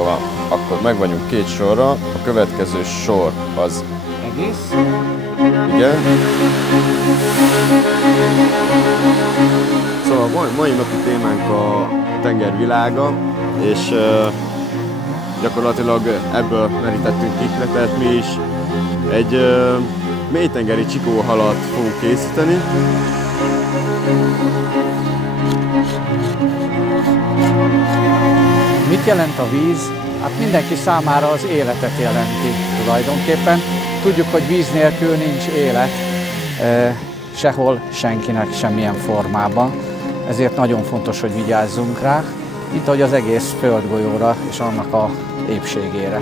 Szóval akkor meg vagyunk 2 sorra, a következő sor az... Egész. Igen. Szóval mai napi témánk a tengervilága, és gyakorlatilag ebből merítettünk ihletet mi is. Egy mélytengeri csikóhalat fogunk készíteni. Mit jelent a víz? Hát mindenki számára az életet jelenti tulajdonképpen. Tudjuk, hogy víz nélkül nincs élet sehol, senkinek, semmilyen formában. Ezért nagyon fontos, hogy vigyázzunk rá, mint ahogy az egész földgolyóra és annak a épségére.